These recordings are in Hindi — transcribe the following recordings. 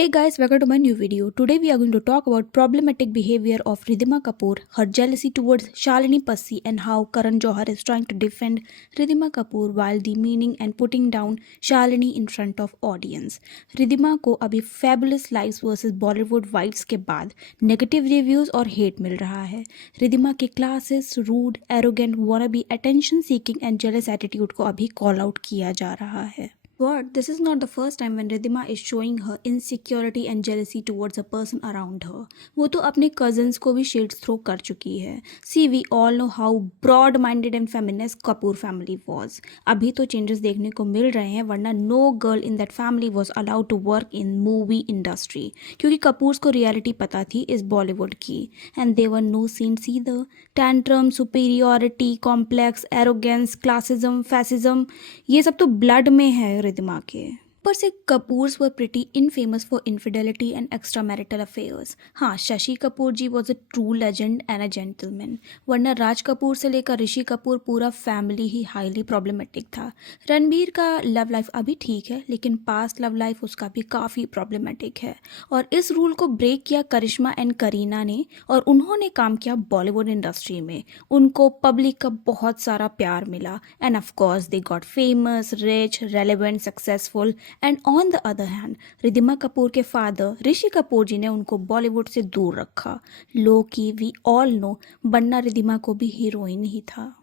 Hey guys, welcome to my new video. Today we are going to talk about problematic behavior of Ridhima Kapoor, her jealousy towards Shalini Passi and how Karan Johar is trying to defend Ridhima Kapoor while demeaning and putting down Shalini in front of audience. Ridhima को अभी Fabulous Lives vs Bollywood Wives के बाद नेगेटिव रिव्यूज और हेट मिल रहा है. रिधिमा के classes, rude, arrogant, wannabe attention seeking and jealous attitude को अभी कॉल आउट किया जा रहा है. But this is not the first time when Ridhima is showing her insecurity and jealousy towards a person around her. वो तो अपने cousins को भी shades throw कर चुकी है. See, we all know how broad-minded and feminist Kapoor family was. अभी तो changes देखने को मिल रहे हैं, वरना no girl in that family was allowed to work in movie industry. क्योंकि कपूर्स को reality पता थी इस Bollywood की. And there were no scenes either. Tantrum, superiority, complex, arrogance, classism, fascism, ये सब तो blood में है रिधिमा के. ऊपर से Kapoors were pretty infamous for infidelity and extra marital affairs. हाँ, Shashi Kapoor ji was a true legend and a gentleman, वरना राज कपूर से लेकर ऋषि कपूर पूरा फैमिली ही हाईली प्रॉब्लमेटिक था. रणबीर का लव लाइफ अभी ठीक है, लेकिन पास्ट लव लाइफ उसका भी काफ़ी प्रॉब्लमेटिक है. और इस रूल को ब्रेक किया करिश्मा एंड करीना ने, और उन्होंने काम किया बॉलीवुड इंडस्ट्री में. उनको पब्लिक का बहुत सारा प्यार मिला end of course they got famous, rich, relevant, successful. And on the other hand Ridhima Kapoor के फादर ऋषि कपूर जी ने उनको बॉलीवुड से दूर रखा. लो की वी ऑल नो बनना रिधिमा को भी हीरोइन ही था.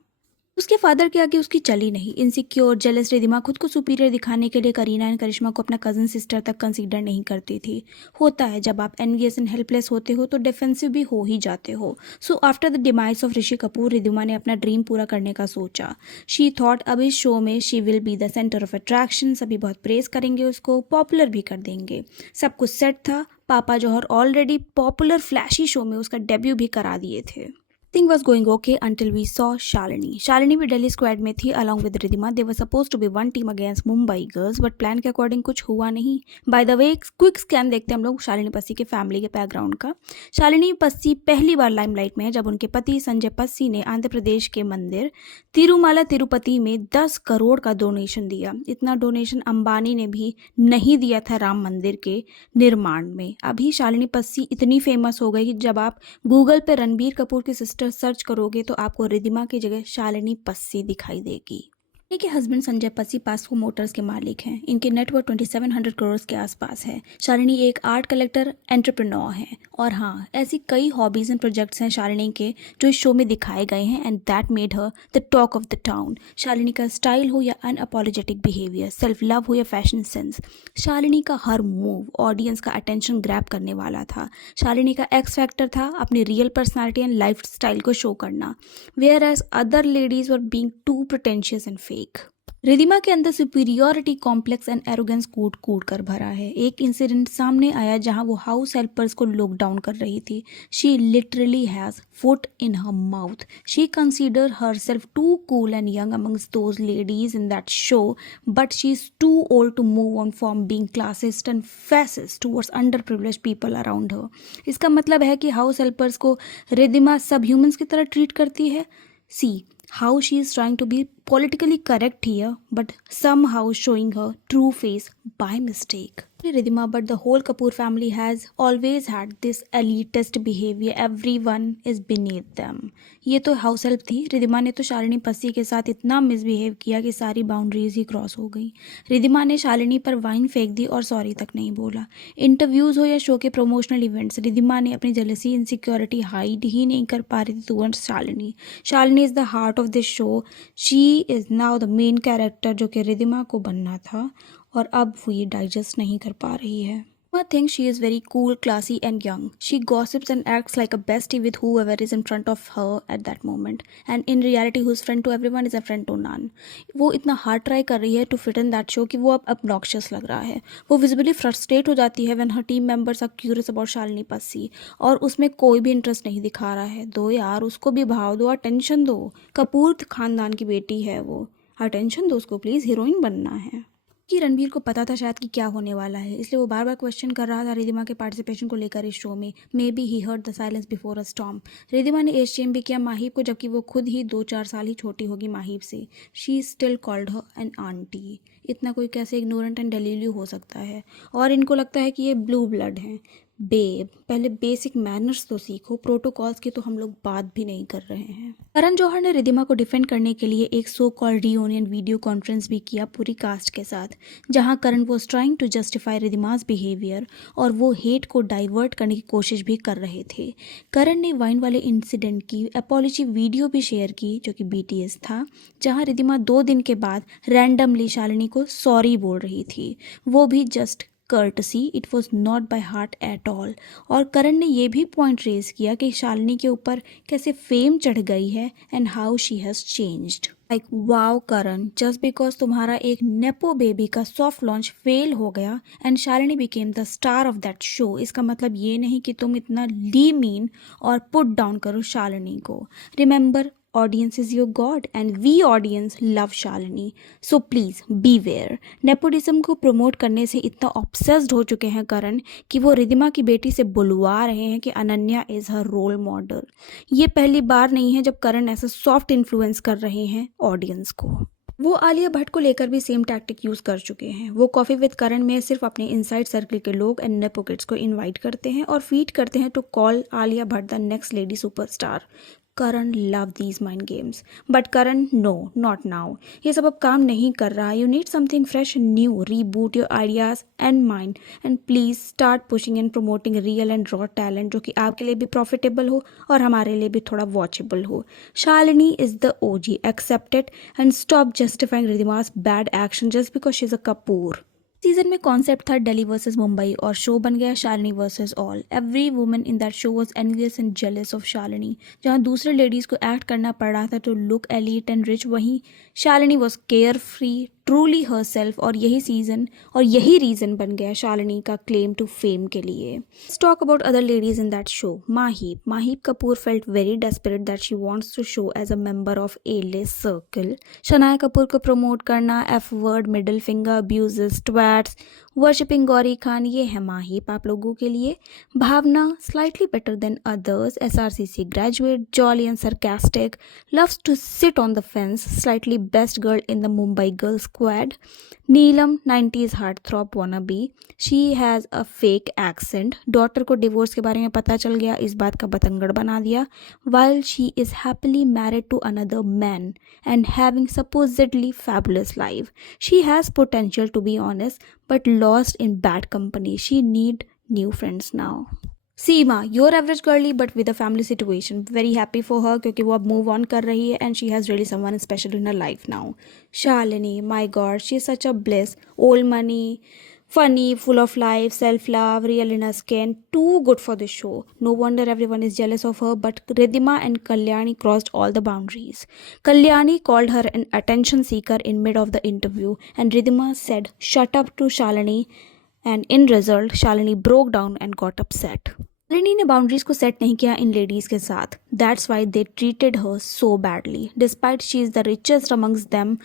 उसके फादर के आगे उसकी चली नहीं. इनसिक्योर, जेलस रिधिमा खुद को सुपीरियर दिखाने के लिए करीना एंड करिश्मा को अपना कजन सिस्टर तक कंसीडर नहीं करती थी. होता है जब आप एनवियस एंड हेल्पलेस होते हो तो डिफेंसिव भी हो ही जाते हो. So after the demise of Rishi Kapoor Ridhima ने अपना ड्रीम पूरा करने का सोचा. शी थॉट अब इस शो में she will be the centre of attraction, सभी बहुत प्रेस करेंगे उसको, पॉपुलर भी कर देंगे. सब कुछ सेट था. पापा जौहर ऑलरेडी पॉपुलर फ्लैशी शो में उसका डेब्यू भी करा दिए थे. Thing was going okay until we saw Shalini. Shalini भी Delhi squad में थी along with Ridhima. They were supposed to be one team against Mumbai girls, but plan के according कुछ हुआ नहीं. By the way, quick scan देखते हम लोग शालिनी पस्सी के फैमिली के बैकग्राउंड का. शालिनी पस्सी पहली बार लाइमलाइट में है जब उनके पति संजय पस्सी ने आंध्र प्रदेश के मंदिर तिरुमाला तिरुपति में 10 करोड़ का डोनेशन दिया. इतना डोनेशन अंबानी ने भी नहीं दिया था राम मंदिर के निर्माण में. अभी शालिनी पस्सी इतनी फेमस हो गई कि जब आप गूगल पे रणबीर कपूर की सिस्टर सर्च करोगे तो आपको रिधिमा की जगह शालिनी पस्सी दिखाई देगी. इनके हस्बैंड संजय पस्सी पास्को मोटर्स के मालिक हैं. इनके नेटवर्थ 2700 करोड़ के आसपास है. शालिनी एक आर्ट कलेक्टर एंटरप्रेन्योर है. और हाँ, ऐसी कई हॉबीज एंड प्रोजेक्ट्स हैं शालिनी के जो इस शो में दिखाए गए हैं and that made her the talk of the town. Shalini का स्टाइल हो या अनअपोलोजेटिक बिहेवियर, सेल्फ लव हो या फैशन सेंस, शालिनी का हर मूव ऑडियंस का अटेंशन ग्रैब करने वाला था. शालिनी का एक्स फैक्टर था अपनी real personality and lifestyle को शो करना, whereas other ladies were being too pretentious and fake. Ridhima के अंदर सुपीरियोरिटी कॉम्प्लेक्स एंड एरोगेंस कूट कूट कर भरा है. एक इंसिडेंट सामने आया जहां वो हाउस हेल्पर्स को लुक डाउन कर रही थी. She literally has foot in her mouth. She consider herself too cool and young amongst those ladies in that show, but she is too old to move on from being classist and fascist towards under privileged people around her. इसका मतलब है कि हाउस हेल्पर्स को रिधिमा सब ह्यूमंस की तरह ट्रीट करती है. See how she is trying to be politically correct here, but somehow showing her true face by mistake. Ridhima, but the whole Kapoor family has always had this elitist behavior. Everyone is beneath them. ये तो हाउस हेल्प थी. रिधिमा ने तो शालिनी पस्सी के साथ इतना मिसबिहेव किया कि सारी बाउंड्रीज ही क्रॉस हो गई. रिधिमा ने शालिनी पर वाइन फेंक दी और सॉरी तक नहीं बोला. इंटरव्यूज हो या शो के प्रमोशनल इवेंट्स, रिधिमा ने अपनी जेलसी इनसिक्योरिटी हाइड ही नहीं कर पा रही थी towards Shalini. Shalini is the heart of this show. She is now the main character जो कि रिधिमा को बनना था, और अब वो ये डाइजेस्ट नहीं कर पा रही है. I think she is very cool, classy and young. She gossips and acts like a bestie with whoever is in front of her at that moment. And in reality, whose friend to everyone is a friend to none. वो इतना हार्ड ट्राई कर रही है to fit in that show कि वो अब obnoxious लग रहा है. वो visibly frustrate हो जाती है when her team members are curious about Shalini पस्सी, और उसमें कोई भी इंटरेस्ट नहीं दिखा रहा है. दो यार, उसको भी भाव दो, अटेंशन दो. कपूर खानदान की बेटी है वो, अटेंशन दो उसको प्लीज़, हीरोइन बनना है. कि रणबीर को पता था शायद कि क्या होने वाला है, इसलिए वो बार बार क्वेश्चन कर रहा था रिधिमा के पार्टिसिपेशन को लेकर इस शो में। May be he heard the silence before a storm. Ridhima ने एज शेम भी किया माहिब को, जबकि वो खुद ही 2-4 साल ही छोटी होगी माहिब से। She still called her an aunty. इतना कोई कैसे इग्नोरेंट एंड डेलील्यू हो सकता है? और इनको लगता है कि ये ब्लू ब्लड हैं। बेब, पहले बेसिक मैनर्स तो सीखो, प्रोटोकॉल्स की तो हम लोग बात भी नहीं कर रहे हैं। करण जौहर ने रिधिमा को डिफेंड करने के लिए एक so called reunion video conference भी किया पूरी कास्ट के साथ, जहां Karan was trying to justify Ridhima's behaviour और वो हेट को डाइवर्ट करने की कोशिश भी कर रहे थे। करण ने वाइन वाले इंसिडेंट की अपॉलॉजी वीडियो भी शेयर की, जो कि BTS था, जहां रिधिमा 2 दिन के बाद रैंडमली शालिनी को सॉरी बोल रही थी, वो भी just courtesy, it was not by heart at all. और करण ने यह भी पॉइंट रेज किया कि शालिनी के ऊपर कैसे फेम चढ़ गई है and how she has changed. Like wow Karan, just because तुम्हारा एक नेपो बेबी का सॉफ्ट लॉन्च फेल हो गया and Shalini became the star of that show, इसका मतलब ये नहीं कि तुम इतना ली मीन और पुट डाउन करो शालिनी को। Remember, audience is your god and we audience love Shalini, so please beware। Nepotism को प्रमोट करने से इतना ऑब्सेस्ड हो चुके हैं करण कि वो रिधिमा की बेटी से बुलवा रहे हैं कि Ananya is her role model. ये पहली बार नहीं है जब करण ऐसा सॉफ्ट इन्फ्लुएंस कर रहे हैं ऑडियंस को। वो आलिया भट्ट को लेकर भी सेम टैक्टिक यूज कर चुके हैं। वो कॉफी विद करण में सिर्फ अपने इनसाइड सर्कल के लोग एंड नेपो किड्स को इनवाइट करते हैं और फीड करते हैं to call Alia Bhatt the next lady superstar. Karan love these mind games, but Karan no, not now. ये सब अब काम नहीं कर रहा। You need something fresh and new, reboot your ideas and mind and please start pushing and promoting real and raw talent, जो कि आपके लिए भी प्रॉफिटेबल हो और हमारे लिए भी थोड़ा वॉचेबल हो। Shalini is the OG, accept it and stop justifying Ridhima's bad action just because she is a Kapoor. Season में कॉन्सेप्ट था दिल्ली वर्सेस मुंबई और शो बन गया Shalini versus all. Every woman in that show was envious and jealous of Shalini. जहां दूसरे लेडीज को एक्ट करना पड़ रहा था to look elite and rich, वहीं Shalini was carefree, truly herself, और यही रीजन बन गया शालिनी का क्लेम टू फेम के लिए। Let's talk about other ladies in that show. Maheep Kapoor felt very desperate that she wants to show as a member of A-list circle. Shanaya Kapoor को प्रमोट करना, F word, middle finger, abuses, twats, worshipping Gauri Khan, ये है माहिब आप लोगों के लिए। Bhavna, slightly better than others, SRCC graduate, jolly and sarcastic, loves to sit on the fence, slightly best girl in the Mumbai girl squad. Neelam, 90s heart थ्रॉप wannabe, she has a fake accent. Daughter को डिवोर्स के बारे में पता चल गया, इस बात का बतंगड़ बना दिया। While she is happily married to another man and having supposedly fabulous life, she has potential to be honest but lost in bad company. She need new friends now. Seema, your average girly but with a family situation. Very happy for her क्योंकि वो अब मूव ऑन कर रही है and she has really someone special in her life now. Shalini, my God, she is such a bliss, old money, funny, full of life, self-love, real in her skin, too good for this show. No wonder everyone is jealous of her, but Ridhima and Kalyani crossed all the boundaries. Kalyani called her an attention seeker in mid of the interview and Ridhima said shut up to Shalini, and in result Shalini broke down and got upset. Shalini ने बाउंड्रीज को सेट नहीं किया इन लेडीज के साथ, that's why they treated her so badly despite she is the richest amongst them.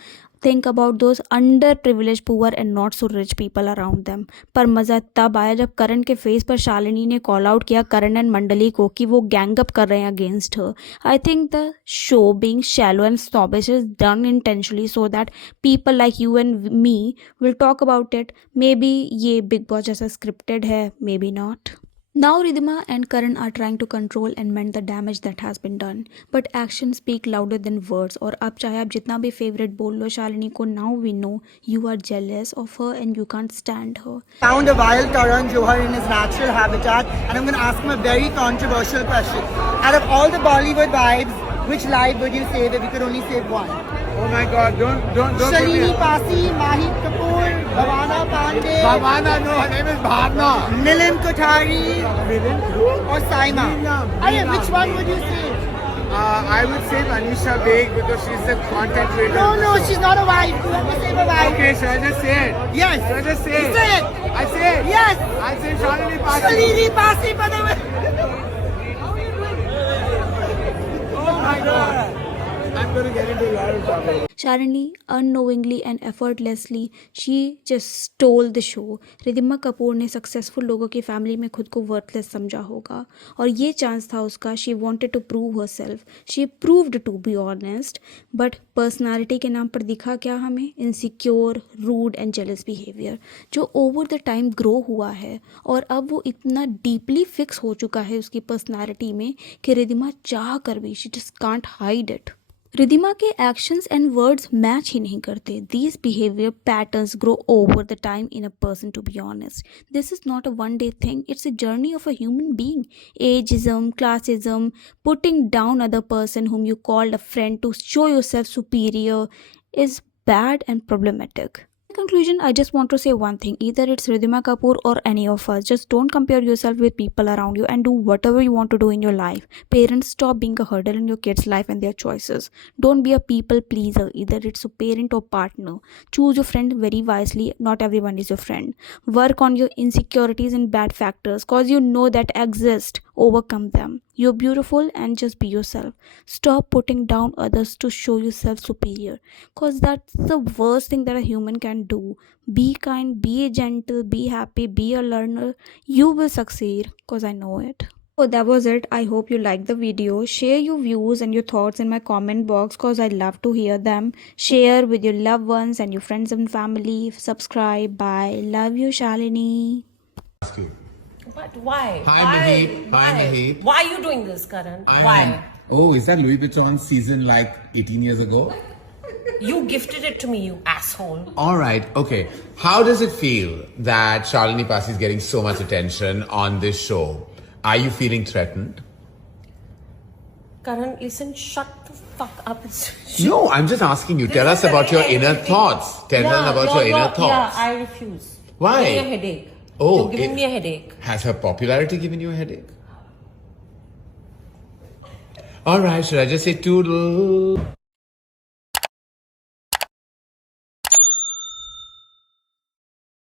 Think about those under privilege poor and not so rich people around them. पर मज़ा तब आया जब करण के फेस पर शालिनी ने कॉल आउट किया करण एंड मंडली को कि वो गैंग अप कर रहे हैं against her. I think the show being shallow and snobbish is done intentionally so that people like you and me will talk about it. Maybe ये बिग बॉस जैसा स्क्रिप्टेड है, maybe not. Now Ridhima and Karan are trying to control and mend the damage that has been done, but actions speak louder than words. और अब चाहे आप जितना भी फेवरेट बोल लो शालिनी को, now we know you are jealous of her and you can't stand her. Found a wild Karan Johar in his natural habitat, and I'm going to ask him a very controversial question. Out of all the Bollywood wives, which live would you save if you could only save one? Oh my God! Don't. Shalini Pasi, Mahib Kapoor, Bhavana Pandey. Bhavana, no, her name is Bhavna. Nilim Kothari. Or Saima. Which one would you save? I would save Anisha Baig because she's the content creator. No, she's not a wife. You have to save a wife. Okay, should I just say it? Yes. Should I just say it? Say it. I say it. Yes. I say Shalini Pasi. Shalini Pasi, by the way. Oh my God! I'm going to get into a lot of trouble. Shalini, unknowingly and effortlessly, she just stole the show. Ridhima Kapoor ने सक्सेसफुल लोगों की फैमिली में खुद को वर्थलेस समझा होगा और ये चांस था उसका. She wanted to prove herself. She proved to be honest, but personality के नाम पर दिखा क्या हमें? Insecure, rude and jealous behaviour जो ओवर द टाइम ग्रो हुआ है और अब वो इतना डीपली फिक्स हो चुका है उसकी पर्सनालिटी में कि रिधिमा चाह कर भी she just can't hide it. Ridhima के एक्शंस एंड वर्ड्स मैच ही नहीं करते. These behaviour patterns grow over the time in a person. To be honest, this is not a one day thing. It's a journey of a human being. Ageism, classism, putting down other person whom you called a friend to show yourself superior is bad and problematic. In conclusion, I just want to say one thing. Either it's Ridhima Kapoor or any of us. Just don't compare yourself with people around you and do whatever you want to do in your life. Parents, stop being a hurdle in your kids' life and their choices. Don't be a people pleaser. Either it's a parent or partner. Choose your friend very wisely. Not everyone is your friend. Work on your insecurities and bad factors cause you know that exist. Overcome them. You're beautiful and just be yourself. Stop putting down others to show yourself superior, cause that's the worst thing that a human can do. Be kind, be gentle, be happy, be a learner. You will succeed, cause I know it. So that was it. I hope you liked the video. Share your views and your thoughts in my comment box cause I love to hear them. Share with your loved ones and your friends and family. Subscribe. Bye. Love you, Shalini. Ask you. But why? Hi, Why? Mahit. Hi, Why? Mahit. Why are you doing this, Karan? I Why? am- Oh, is that Louis Vuitton season like 18 years ago? You gifted it to me, you asshole. All right, okay. How does it feel that Shalini Pasi is getting so much attention on this show? Are you feeling threatened? Karan, listen, shut the fuck up. No, I'm just asking you. Tell us about your inner thoughts. Tell us about your inner thoughts. Yeah, I refuse. Why? Give me a headache. Oh, You're giving me a headache. Has her popularity given you a headache? All right, should I just say toodle?